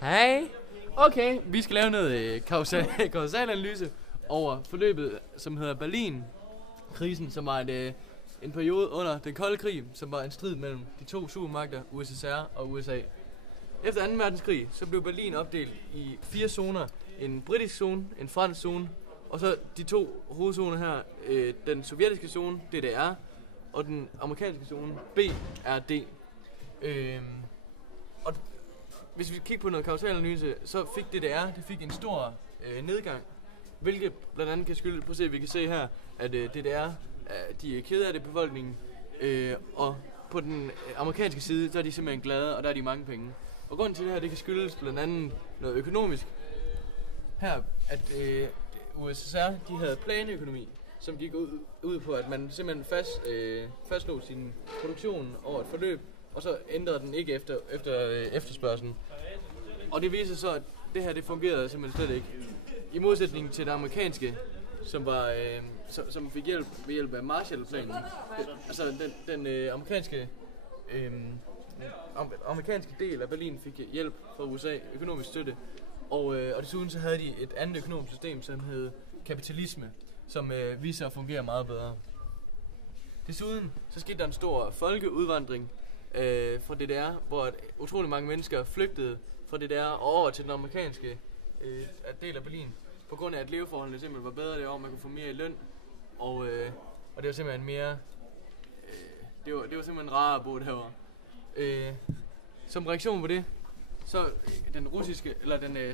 Hej. Okay, vi skal lave noget kausalanalyse over forløbet, som hedder Berlin-krisen, som var en periode under den kolde krig, som var en strid mellem de to supermagter, USSR og USA. Efter 2. verdenskrig, så blev Berlin opdelt i 4 zoner. En britisk zone, en fransk zone, og så de 2 hovedzoner her, den sovjetiske zone, DDR, og den amerikanske zone, BRD. Og hvis vi kigger på noget kausalanalyse, så fik det fik en stor nedgang, hvilket blandt andet kan skyldes på vi kan se her, at DDR, de er kede af det befolkningen, og på den amerikanske side, så er de simpelthen glade, og der er de mange penge. Og grunden til det her, det kan skyldes blandt andet noget økonomisk. Her, at USSR, de havde planøkonomi, som gik ud på, at man simpelthen fastslog sin produktion over et forløb, og så ændrede den ikke efter efterspørgselen. Og det viser så, at det her det fungerede simpelthen slet ikke. I modsætning til det amerikanske, som var som fik hjælp ved hjælp af Marshallplanen. Altså den amerikanske del af Berlin fik hjælp fra USA, økonomisk støtte. Og desuden så havde de et andet økonomisk system, som hed kapitalisme, som viste sig at fungere meget bedre. Desuden så skete der en stor folkeudvandring fra DDR, hvor utrolig mange mennesker flygtede fra DDR og over til den amerikanske del af Berlin, på grund af at leveforholdene simpelthen var bedre derovre, man kunne få mere i løn, og det var simpelthen mere, det var simpelthen rarere at bo derovre. Som reaktion på det, så den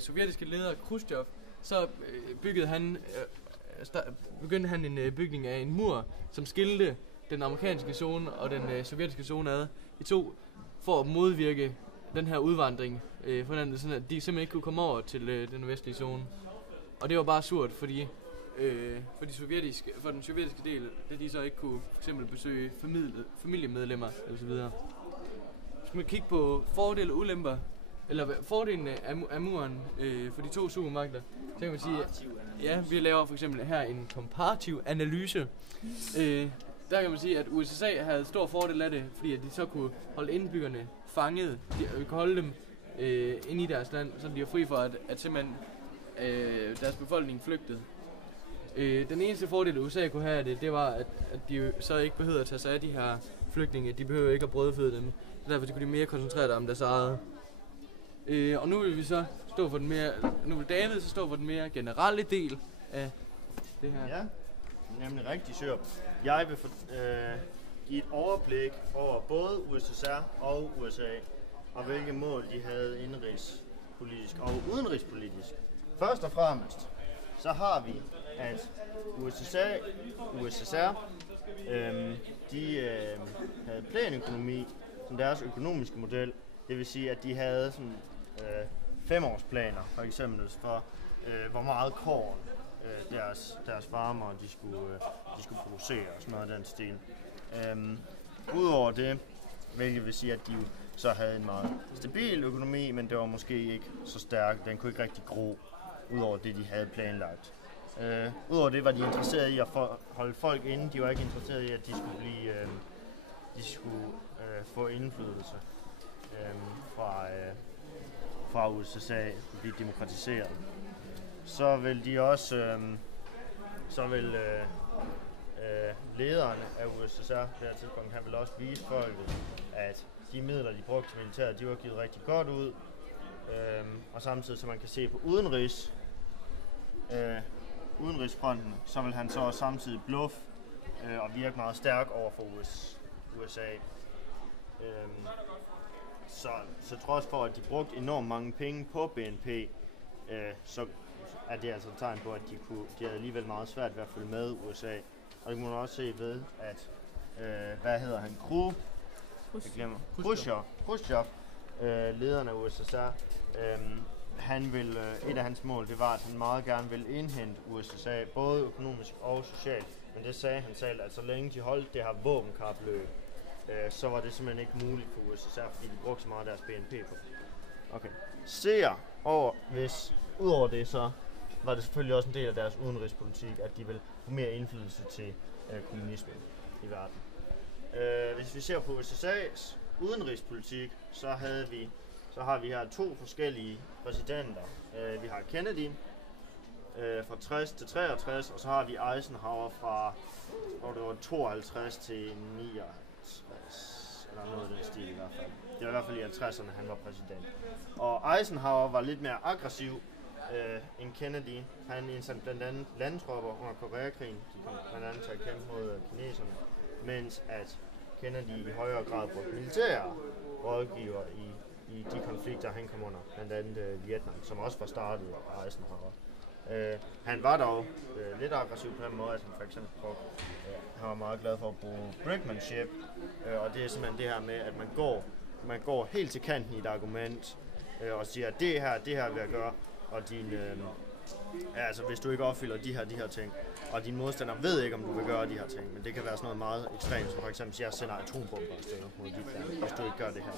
sovjetiske leder Khrushchev, så begyndte han en bygning af en mur, som skilte den amerikanske zone og den sovjetiske zone ad i to, for at modvirke den her udvandring, sådan at de simpelthen ikke kunne komme over til den vestlige zone. Og det var bare surt, fordi for den sovjetiske del, det de så ikke kunne for eksempel besøge familiemedlemmer eller så videre. Hvis man kigge på fordele og ulemper, eller fordelen af muren for de to supermagter, så kan man sige, ja, vi laver for eksempel her en komparativ analyse. Der kan man sige, at USA havde stor fordel af det, fordi at de så kunne holde indbyggerne fanget. De kunne holde dem inde i deres land, så de var fri for, at simpelthen deres befolkning flygtede. Den eneste fordel, USA kunne have af det var, at de så ikke behøvede at tage sig af de her flygtninge. De behøver ikke at brødføde dem. Så derfor kunne de mere koncentrere sig om deres eget. Og nu vil vi så stå for nu vil David så stå for den mere generelle del af det her. Ja, nemlig rigtig Sjørup. Jeg vil give et overblik over både USSR og USA, og hvilke mål de havde indrigspolitisk og udenrigspolitisk. Først og fremmest, så har vi, at USSR de havde planøkonomi som deres økonomiske model. Det vil sige, at de havde sådan 5-årsplaner, for eksempel for hvor meget korn deres farmer de skulle producere og sådan noget af den stil. Udover det, hvilket vil sige, at de så havde en meget stabil økonomi, men det var måske ikke så stærk. Den kunne ikke rigtig gro, udover det, de havde planlagt. Udover det var de interesserede i at holde folk inde. De var ikke interesserede i, at de skulle få indflydelse fra USA, blive demokratiseret. Så vil de også, lederen af USSR på det her tidspunkt, han vil også vise folket, at de midler, de brugte til militæret, de var givet rigtig godt ud. Og samtidig, så man kan se på udenrigsfronten, så vil han så også samtidig bluffe og virke meget stærk over for USA. Så trods for, at de brugte enormt mange penge på BNP, så er det altså et tegn på, at de havde alligevel meget svært ved at følge med USA. Og det kan man også se ved, at hvad hedder han? Khrushchev, lederen af USSR, et af hans mål, det var, at han meget gerne ville indhente USSR, både økonomisk og socialt. Men det sagde han selv, at så længe de holdt det her våbenkapløb, så var det simpelthen ikke muligt for USSR, fordi de brugte så meget af deres BNP på. Okay. Udover det, så var det selvfølgelig også en del af deres udenrigspolitik, at de ville få mere indflydelse til kommunismen i verden. Hvis vi ser på USSA's udenrigspolitik, så så har vi her 2 forskellige præsidenter. Vi har Kennedy fra 60 til 63, og så har vi Eisenhower fra 52 til 59, eller noget af den stil i hvert fald. Det var i hvert fald i 50'erne, han var præsident. Og Eisenhower var lidt mere aggressiv end Kennedy. Han indsatte blandt andet landtropper under Koreakrigen. De kom blandt andet til at kæmpe mod kineserne, mens at Kennedy i højere grad brugte militære rådgiver i de konflikter, han kom under, blandt andet Vietnam, som også var startet af Eisenhower. Han var dog lidt aggressiv på den måde, at han for eksempel han var meget glad for at bruge brinkmanship, og det er simpelthen det her med, at man går helt til kanten i et argument og siger, at det her vil jeg gøre, og altså hvis du ikke opfylder de her ting, og din modstander ved ikke, om du vil gøre de her ting, men det kan være sådan noget meget ekstremt, som for eksempel siger, at jeg sender atombomber afsted mod dit land, hvis du ikke gør det her.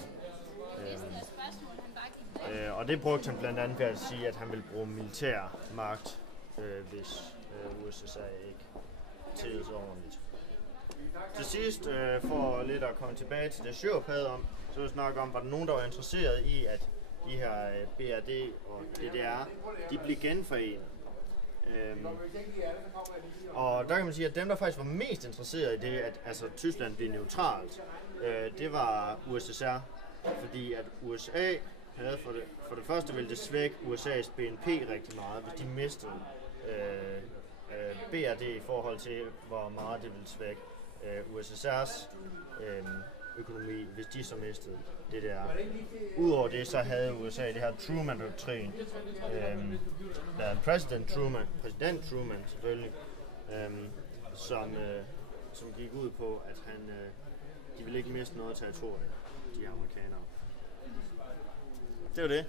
Og det brugte han blandt andet ved at sige, at han ville bruge militær magt, hvis USA ikke tillede sig ordentligt. Til sidst, for lidt at komme tilbage til det Sjørup havde om, så vil jeg snakke om, var der nogen, der var interesseret i, at de her BRD og DDR, de blev genforenet. Og der kan man sige, at dem, der faktisk var mest interesseret i det, at altså, Tyskland blev neutralt, det var USSR, fordi at USA havde for det første ville det svække USA's BNP rigtig meget, hvis de mistede BRD i forhold til, hvor meget det ville svække USSR's økonomi, hvis de så mistede det der. Udover det, så havde USA det her Truman-doktrin, der præsident Truman selvfølgelig, som gik ud på, at de ville ikke miste noget territorium, de amerikanere. Det var det.